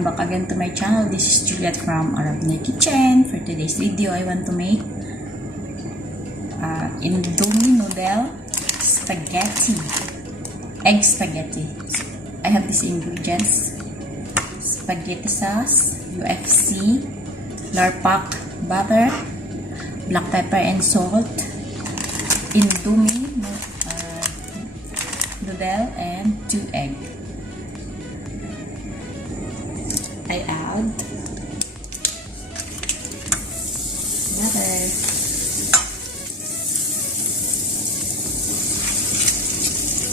welcome back again to my channel. This is Juliet from Arabney Kitchen. For today's video, I want to make indomie noodle spaghetti, egg spaghetti. I have these ingredients: spaghetti sauce, UFC, lurpack butter, black pepper and salt, indomie noodle, and 2 eggs. I add butter,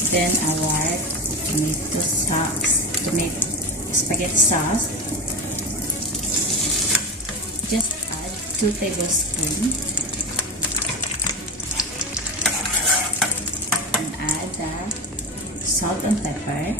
then our tomato spaghetti sauce. Just add 2 tablespoons and add the salt and pepper.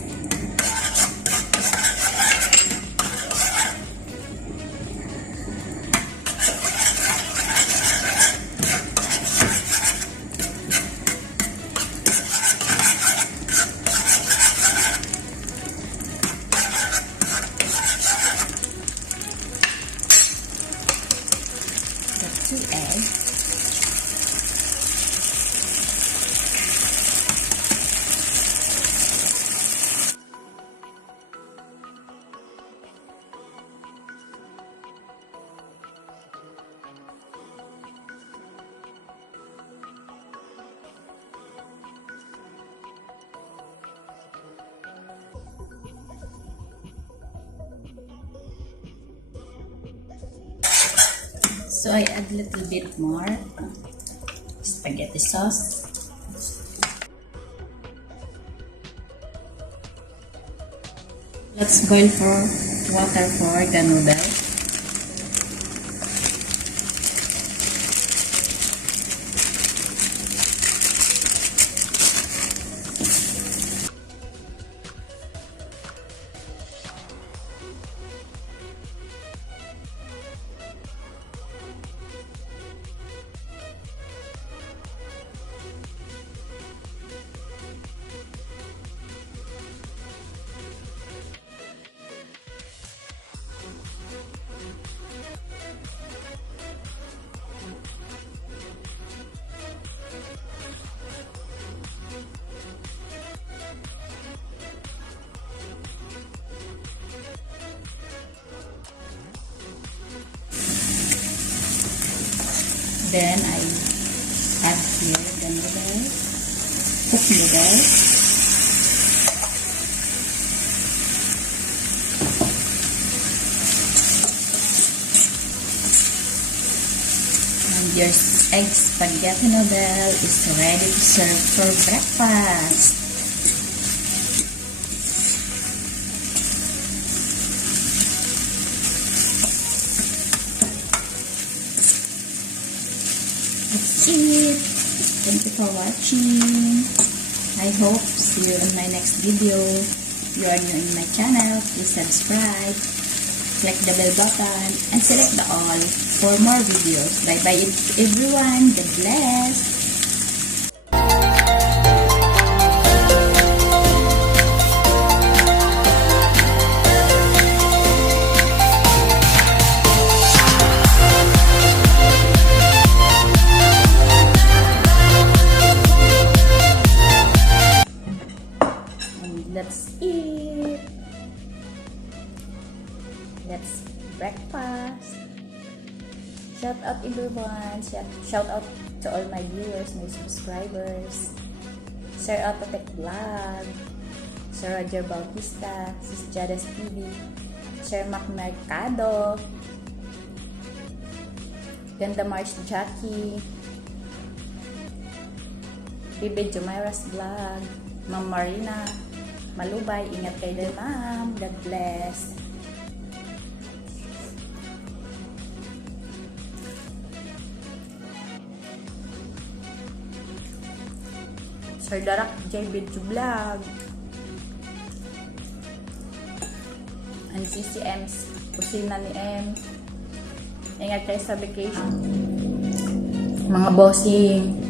The 2 eggs. So I add a little bit more spaghetti sauce. Let's boil for water for the noodles. Then I add here the noodles, cooked noodles. And your egg spaghetti noodle is ready to serve for breakfast. That's it. Thank you for watching. I hope see you in my next video. If you are new in my channel, please subscribe, click the bell button, and select the all for more videos. Bye bye everyone. God bless. Let's eat. Let's breakfast. Shout out everyone. Shout out to all my viewers, my subscribers. Sir Autotech Vlog, Sir Roger Bautista, Sis Jadas TV, Sir Mac Mercado, Ganda March Jackie, Bibi Jumaira's Vlog, Ma'am Marina Malubay. Ingat kayo din, ma'am. God bless. Sir Darak J. Video Vlog. And CCM's kusina ni M. Ingat kayo sa vacation. Mga bossing.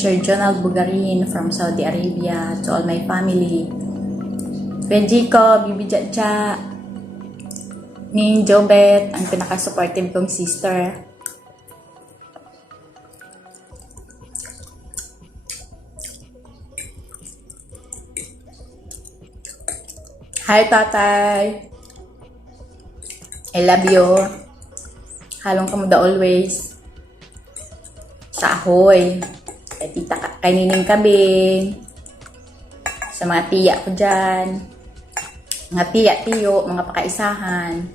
Sir Jonald Bugarin from Saudi Arabia, to all my family. Benji ko, Bibi Jaja, ni Jobet, ang pinaka-supportive kong sister. Hi, tatay. I love you. Halong kamuda always. Sa ahoy. Kay tita, kay Nining Kabing. Sa mga tiya ko dyan. Mga tiya, tiyo, mga pakaisahan.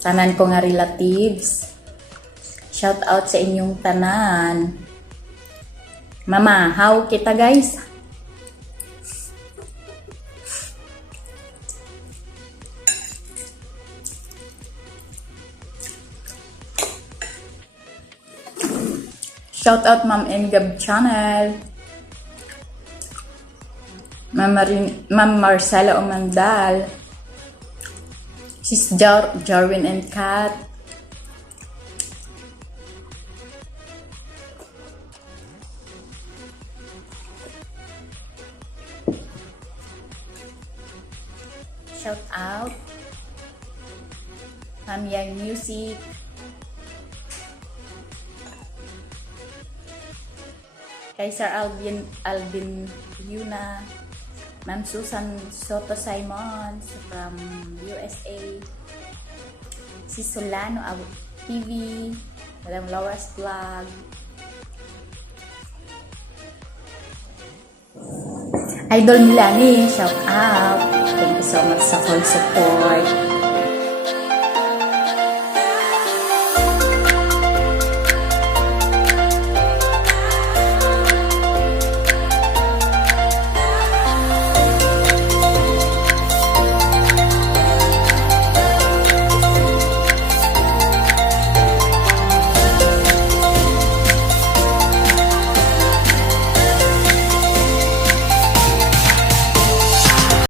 Tanan ko nga relatives. Shout out sa inyong tanan. Mama, how kita guys? Shout out Ma'am and Gab channel. Ma'am Marcela Omandal. Sis Jarwin and Kat. Shout out Ma'am Yang Music. Kay Sir Alvin Yuna, Ma'am Susan Soto Simon from USA, si Solano TV, Madam Laura's Vlog. Idol nila ni, shout out. Thank you so much sa full support.